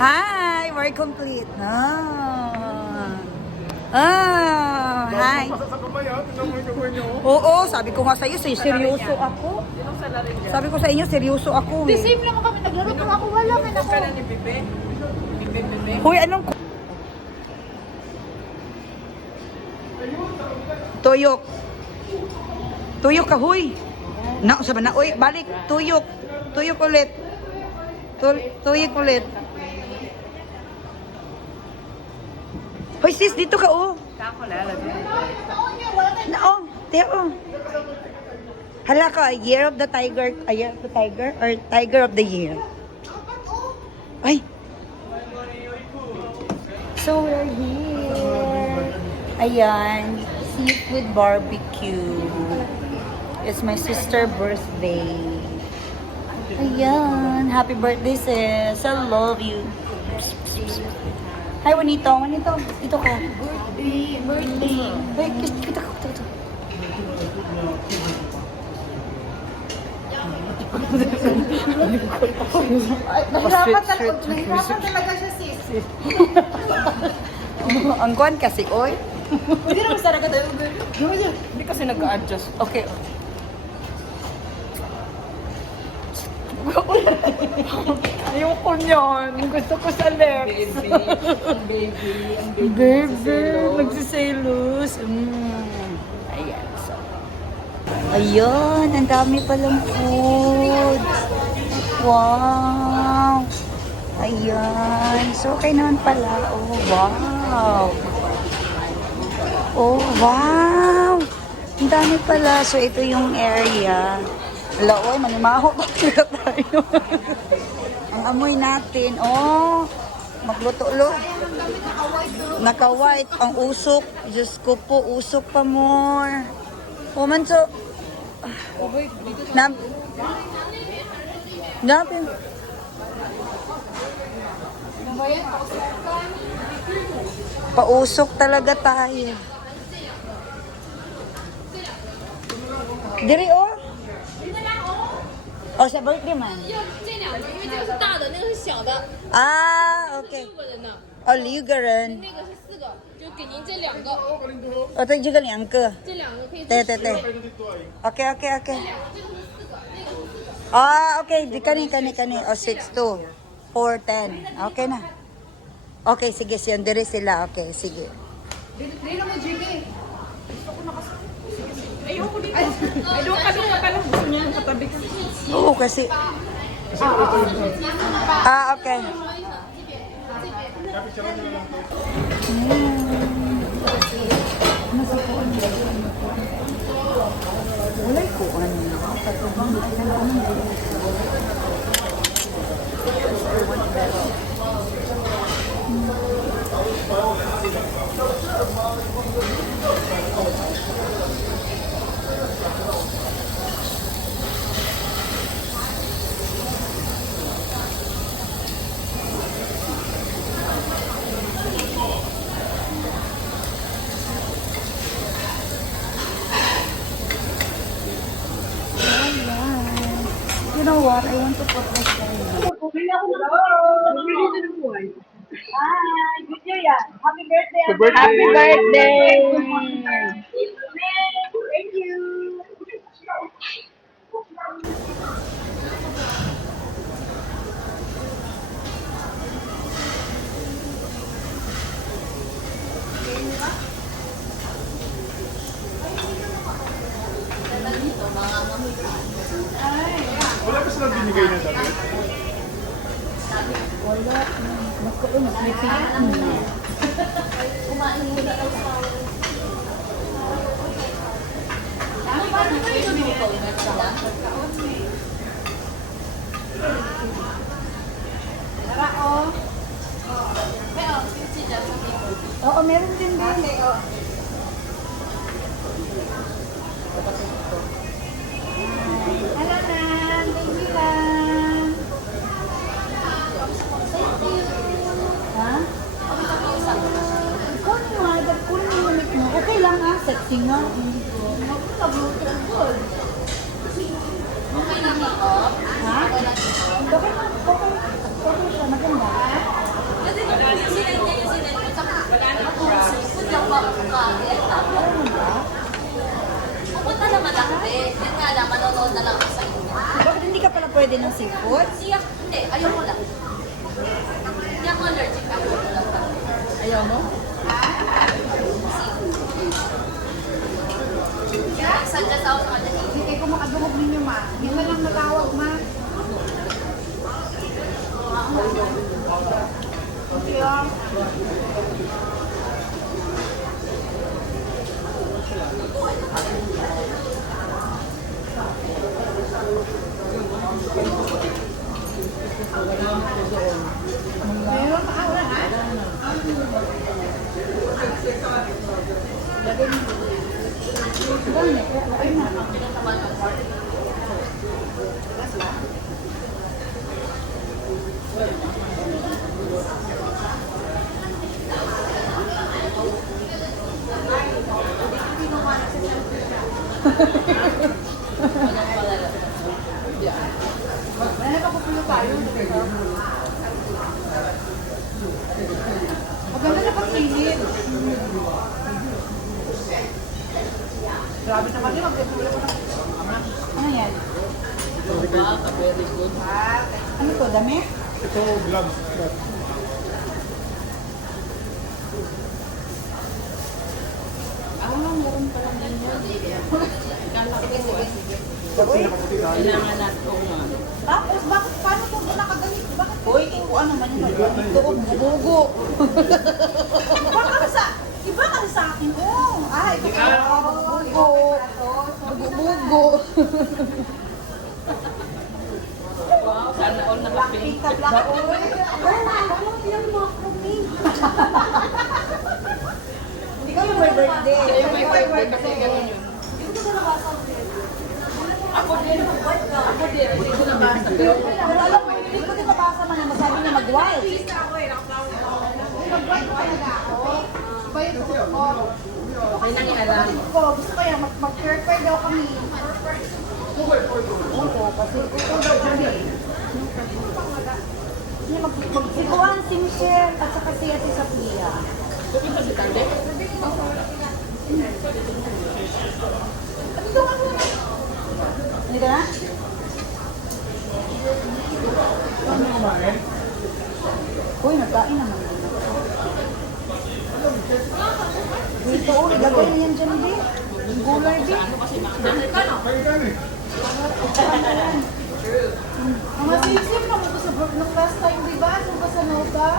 Hi! We're complete. Hi. Oo, sabi ko nga sa iyo, seryoso ako. Sabi ko sa inyo, seryoso ako. The same lang kami naglaro, pero ako wala man ako. ni Bebe. Bebe. Hoy, anong... Tuyok. Tuyok ka, huy. Na, sabi na, uy, balik. Tuyok. Tuyok ulit. Tuyok ulit. Hoy, sis, dito ka, oh. Ako lalagay. Na, oh. There, oh. Hala ka, Year of the Tiger. Year of the Tiger? Or Tiger of the Year? Ay. So, we're here. Ayan. Seafood barbecue. It's my sister's birthday. Ayan. Happy birthday, sis. I love you. Hi, Juanito. Juanito, dito ka. Birthday. Ay, kita ka. Ito. Nahirapan talaga siya, sis. Ang kuhan kasi, oy. Hindi naman sarap ka tayo. Hindi kasi nag-adjust. Okay. Ayoko niyan. Gusto ko sa lips. Baby, magsiselos. Ayan. So. Ayun, ang dami palang food. Wow. Ayan. So, okay naman pala. Oh, wow. Oh, wow. Ang dami pala. So, ito yung area. Ala, oy, manimaho pa tayo. Ang amoy natin, oh, magluto-lo. Naka-white, ang usok. Diyos ko po, usok pa more. Oh, man, so, napin. Pausok talaga tayo. Diri, oh. Oh, sa birthday man. 这两个，因为这个是大的，那个是小的。 Ah, 这 okay. 是6个人的， Oh, 6个人。那个是4个，就给您这2个，哦，对，这个2个。这2个可以做对对对。Okay, okay, okay. Ah, okay. Di kani. Oh, 6 to 4, 10. Okay na. Okay, sige. Diri sila. Okay, sige. Dito mo, Jimmy. Ayoko dito. Ay, doon ka lang. Gusto niya ng katabi. Oo, kasi. Ah, okay. Wala ko You know what? I want to put my phone. Hi, video yan. Happy birthday. Happy birthday! Thank you. Wala ka silang binigay na dati? Wala. Nakuun. May piyan. Oo, meron din din. Hello, Nan. Thank you, Nan. Ha? Ikaw na, kunin mo ulit mo. Okay lang ha, sexy nga. Ha? Okay siya, maganda. Pupunta naman ako eh. Yan nga lang, manonood na lang ako sa inyo. Bakit hindi ka pala pwede ng seafood? Hindi, ayoko lang. Hindi ako allergic. Ayoko lang. Ayaw mo? Suggest ako sa kanya. Hindi kayo makadumog ninyo, ma. Yun na lang natawag, ma. Okay, ah. Meron pa wala ha? Wala na papupulo tayo. Maganda na pagsilid. Grabe naman yun. Magpupulo ko na. Ano yan? Very good. Ano to, dami? Ito, gloves. Meron pa lang ninyo. Kala ko Uy, kailangan natin kung Tapos, bakit, paano po ito nakaganit? Bakit? uy, kung ano man yun. Ito, bubugo. Iba kasi sa akin, oh. Ah, ito ka. Bubugo. Bubugo. wow, sana all naka-pink. Kita black. Yan mo ako, Ming. Ikaw yung may birthday. Ay, may birthday kasi gano'n yun. Ako din. Hindi ko nabasa. Pero Pero alam mo, hindi ko din nabasa man yung masabi niya mag-white. Nag-white pa talaga ako. Iba yung gusto ko. may nangyayari. Gusto ko yan, mag-purple daw kami. Oo, kasi ito daw kami. Si Juan, si Michelle, at saka si Ate Sophia. Bukod pa si Tande. Hindi ka na? Ano kumain? Uy, nagkain naman. Dito, uy, lagay na yan dyan, di. Yung gulay, di. Kain ka na eh. Mga sisip naman ko sa group ng last time, di ba? Kung sa Nova,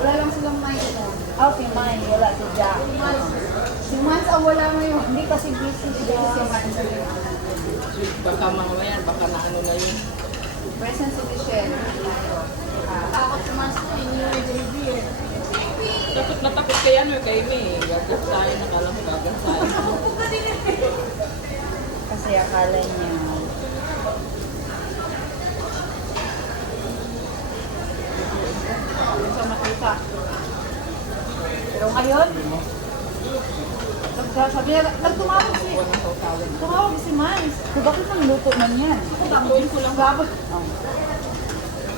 wala lang silang may ito. Okay, mine. Wala si Jack. Si Mans ang wala ngayon. Hindi kasi busy siya. Si Mans. Baka mga yan, baka na ano na yun. Present si Michelle. Takot si Mans ko, hindi yung JB eh. Takot na takot kaya no kay May. Gagas tayo, nakala mo gagas tayo. Kasi akala niya. Sa makita. Pero ngayon, sabi niya, tumawag si Mans. So, bakit ang luto man yan? Takuin ko lang. Babot. Oh.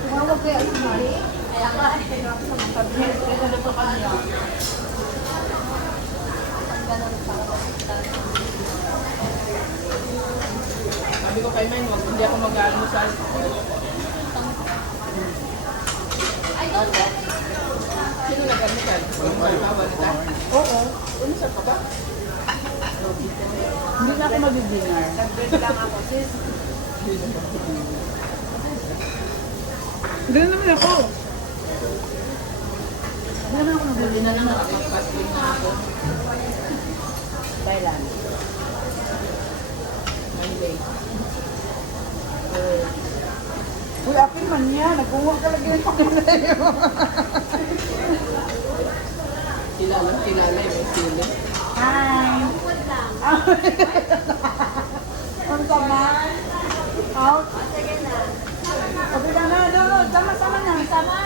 Tumawag kaya si Mans. Kaya nga, Sabi niya, kaya na ito kanya. Sabi ko kay May, wag hindi ako mag-almusal. I don't get Sino nag-almusal? Yung mga nila? Oo. Almusal ka ba? Hindi na ako mag-dinner. Nag-bread lang ako, sis. Hindi naman ako. Hindi na ako Hindi mag-dinner. na lang nakapag-fasting na ako. Thailand. Monday. Uy, akin man yan. Nagkuha ka lagi yung pangalayo. Kilala yung sili. Hi. Ang sama. Out. Sabi ka na, doon. Sama-sama na. Sama.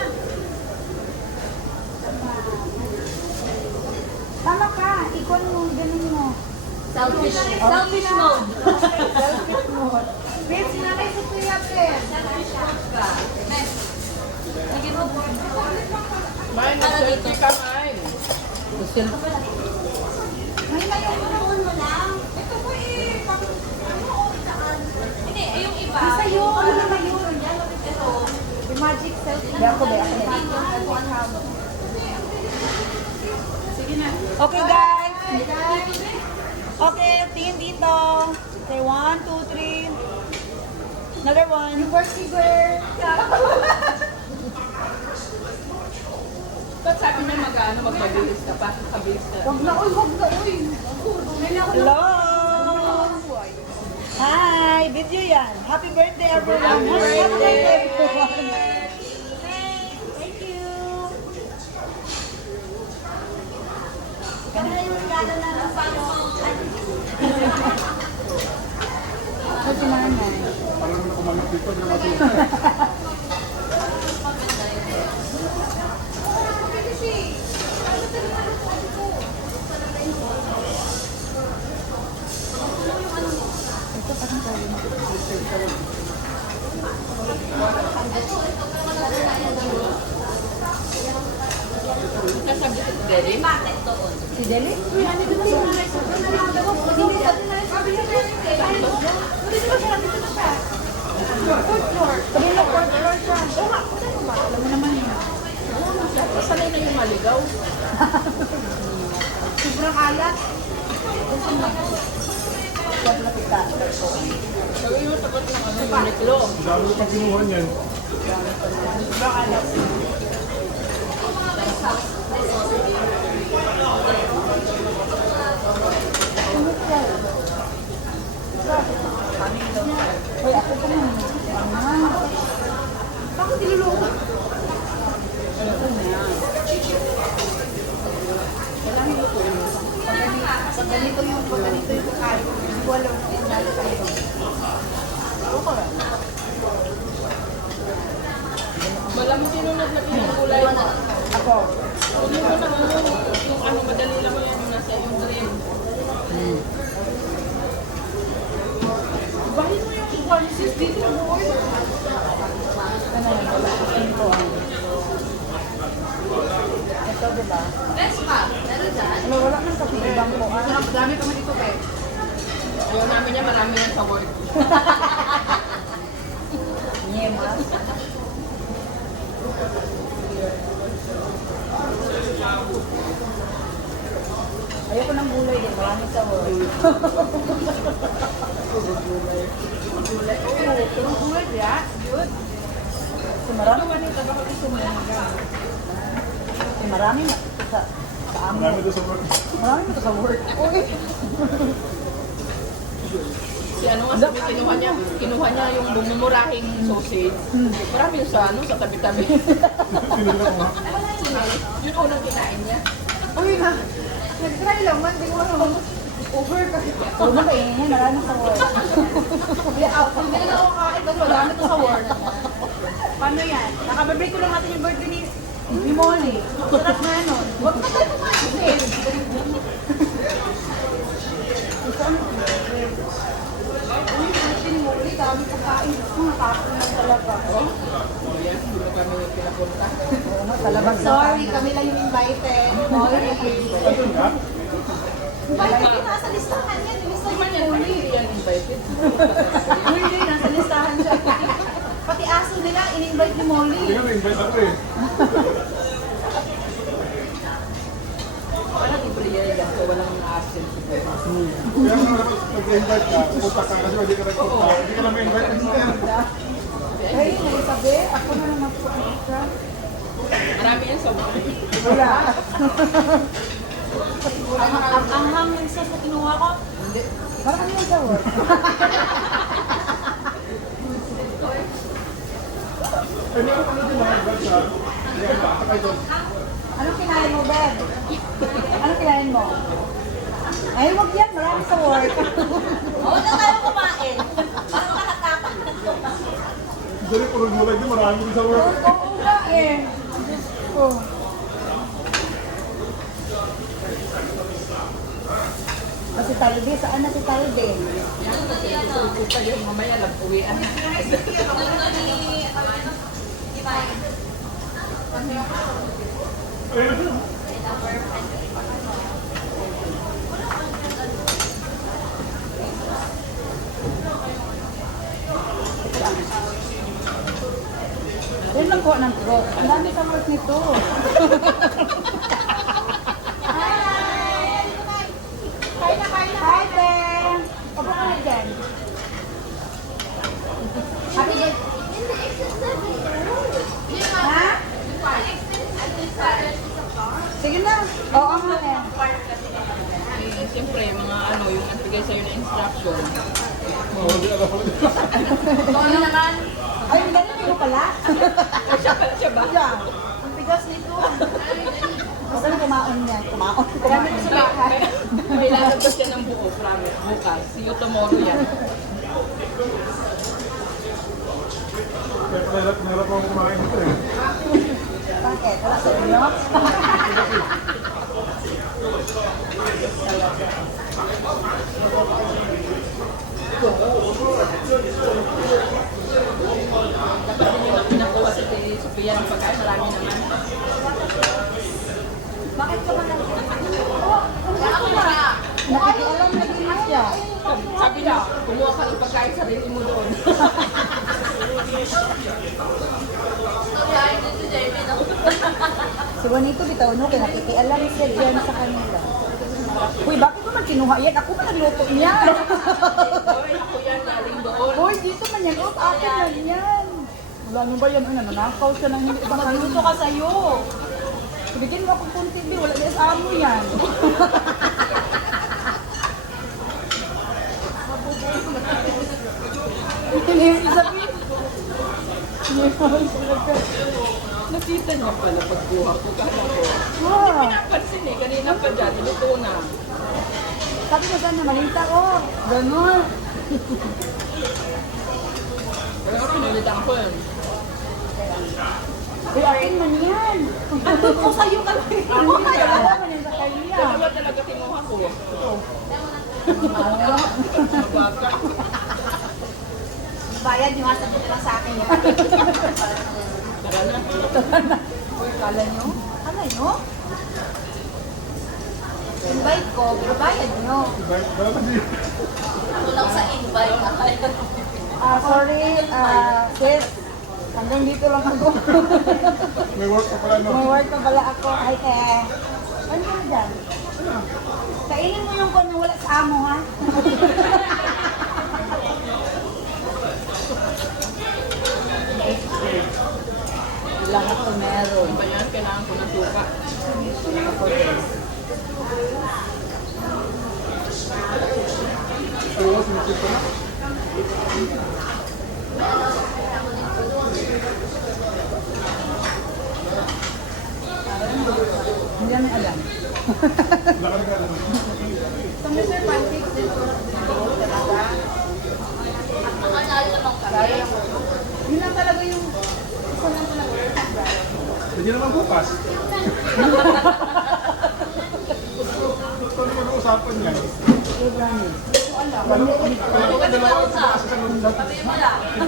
Sama ka. Ikon mo. Ganun mo. selfish mode. Selfish mode. Babe, sinanay si Kuya Pep. May nag-selfie ka, May. Ako ba? Okay, guys. Okay, tingin dito. Okay, 1, 2, 3. Another one. Yung birthday girl. Ba't sabi niya magpabilis ka pa? Kabilis ka. Huwag na, uy, huwag na, uy. Hello. Hi, video yan. Happy birthday, everyone. Happy birthday, everyone. Thank you. Kaya yung regalo na ng Ito si Nanay. Parang may kumalit dito, hindi na matuloy. Sasabi ko Deli. Si Deli? Uy, ano ba na yung nanay? Sobrang nalala ko. Hindi ba din nanay sabi niya birthday? Dito ba siya? Dito ba siya? Fourth floor. Sabi niya fourth floor siya. Oo nga, kung ano ba? Alam mo naman yun. Sanay na yung maligaw. Sobrang alat. Sabi mo tapat ng Uniqlo. Dami pa kinuha niyan. Hoy, ako pa naman. Bakit niluloko? Pag ganito yung kain, hindi ko alam na yung nalo kayo. Malamang sinunod na pinagulay. Ako. Hindi mo na yung ano, madali lang yan yung nasa yung dream. Bahin mo yung onesis dito, boy. Ano yun? Wala ko pinto ah. Ito, diba? Best pa. Meron dyan. Ano, wala man kasi ibang ko ah. Dami kami dito, pe. Ayaw namin niya, marami yan sa work. Nyemas. Ayoko ng gulay din. Marami sa world. Turong gulay, ya? Good. Kasi marami man ito. Baka gusto mo lang yan. Kasi marami na sa amo. Marami doon sa work. Marami na sa work. Uy. Si ano nga sabi, kinuha niya yung bumumurahing sausage. Marami yung sa ano, sa tabi-tabi. Tinula ko nga. Yun unang kinain niya. Uy, na. Nag-try lang man, di ko alam. Over kasi. Huwag mo kainin. Marami sa work. Hindi na ako kain, kasi wala na to sa work. Paano yan? Nakababay ko lang natin yung birthday ni Molly. Sarap na nun. Huwag na tayo kumain. Uy, birthday ni Molly, dami pagkain. Nakakapin na talaga. Oh yes, hindi na kami pinapunta. Oo nga, sa labas na Sorry, tayo. kami lang yung invited. Molly. Ayun nga. Invited din nasa listahan yan. Lista Hindi man ni yan, Molly. hindi yan invited. Uy, hindi, nasa listahan siya. Pati aso nila, in-invite ni Molly. Hindi nga na-invite ako eh. Parang libre yan yan, so walang absent. Kaya nga dapat nag-invite ka, pupunta ka kasi hindi ka nagpunta. Hindi ka na may-invite. Ay, Elizabeth, ako na lang magpupunta. Marami yan sa work. Wala. Ang hangin sa kinuha ko, Marami yan sa work. Ay, meron ano din mga invite sa... Hindi ka sakay doon. Anong kinain mo, Beb? Anong kinain mo? Ay, wag yan. Marami sa work. Oo na tayo kumain. Parang nakatapak na to. Dali, puro gulay din, marami din sa work. Oo nga eh. Oh. Kasi Talbe, saan na si Talbe? Pupunta yung mamaya, nag-uwian. Ayun. Yan lang po ng pro. Ang dami sa work nito. Kain na, kain na. Hi, Tem! Opo ka na dyan. Happy birthday. Ha? Sige na. Oo nga eh. Siyempre, mga ano, yung nagbigay sa'yo na instruction. Ano naman? Ay, ganun ko pala. Siya ba? Yeah. Ang bigas nito. Basta na kumaon yan. Kumaon. Sa bahay. May lalabas siya ng buo, promise. Bukas. See you tomorrow yan. Kaya pala nahirap ako kumain nito eh. Bakit? Wala sa inyo? Dapat din yung pinakuha sa Sophia ng pagkain. Marami naman. Bakit ka man nakikialam na din siya. Sabi na, kumuha ka ng pagkain, sarili mo doon. Si Juanito bitaw no, kaya nakikialam siya dyan sa kanila. Uy, bakit mo man kinuha yan? Ako ba nagluto niyan? Hoy, ako yan, galing doon. Uy, dito man yan. Oh, akin man yan. Wala nyo ba yan? Ano, nanakaw siya ng hindi ibang nagluto ka sa'yo. Bigyan mo akong kunti, di. Wala na sa amo yan. Hindi yung isabi. Nakita niya pala pagkuha ko. Kala ko. Ah, Pinapansin eh, kanina pa dyan, niluto na. sabi mo sana malita ko. Ganon. Kaya ako pinulitan ko yun. Uy, akin man yan. Ako sa'yo ka lang. Hindi ka alam man yan sa kanya. Dalawa talaga kinuha ko. Mabaka. Bayad, yung asa ko lang sa akin yan. Tara na. Uy, kala nyo? Ano yun? Invite ko, pero bayad nyo. Ako lang sa invite. Sorry, sis. Hanggang dito lang ako. May work pa pala no? May work pa pala ako. Ay, ano ka dyan? Kainin mo yung kung wala sa amo, ha? Lang ako meron. Ba yan? Kailangan ko ng suka. Oo, sinipit ko na. Hindi namin alam. Nakarga naman. So, Mr. Pancakes din po. Talaga. Makanalo naman kami. Yun lang talaga yung isa lang talaga. Hindi naman bukas. Ito naman ang usapan niya.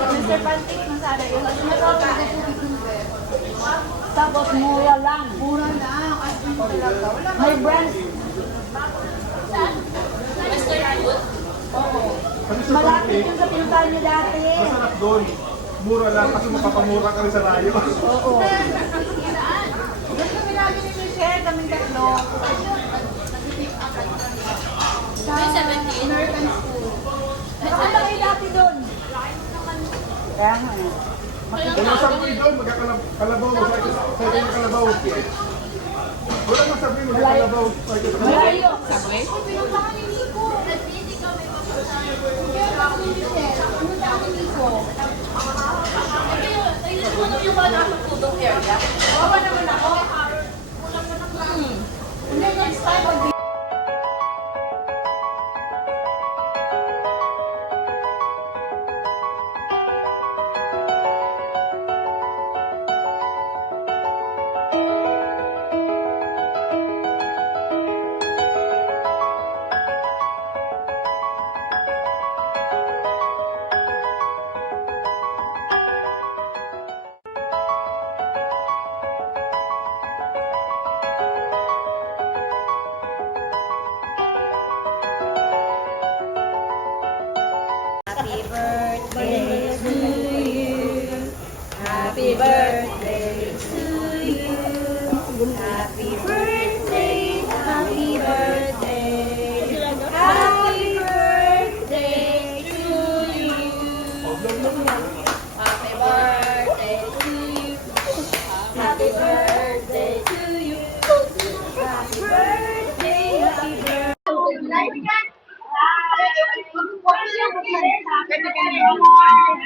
Mr. Pancakes, masada yun. Tapos mura lang. Mura lang. As in talaga. Wala May brand. Western food. Kasi sa Malapit pancake, yung sa pinuntahan niyo dati. masarap doon. Mura lang kasi makapamura ka rin sa layo. Oo. Doon kami lagi ni Michelle, kaming tatlo. Sa May 17. American school. Nakakita kayo dati doon. Kaya nga eh. Kung nasa mo doon, magkakalabaw. Sa ito yung kalabaw. Wala masabi mo, magkakalabaw. Malayo. Subway? Pinuntahan ni Nico. Kaya ako ni Michelle. Pinuntahan ni Nico. Ayun mo naman yung mga nasa foodong area. Bawa naman ako. Hindi, next time, mag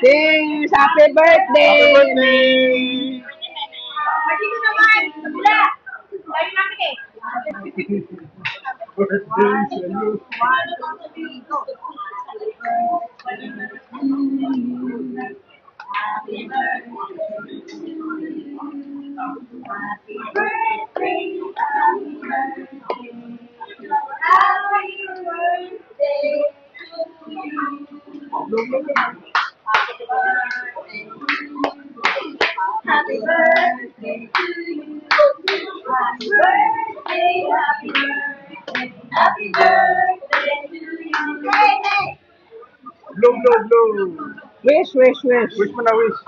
Cheers! Happy Happy birthday! birthday! Dito naman! Kabila! Tayo namin eh. Birthday sa iyo. Blow, blow, blow. Wish, wish, wish. Wish mo na wish.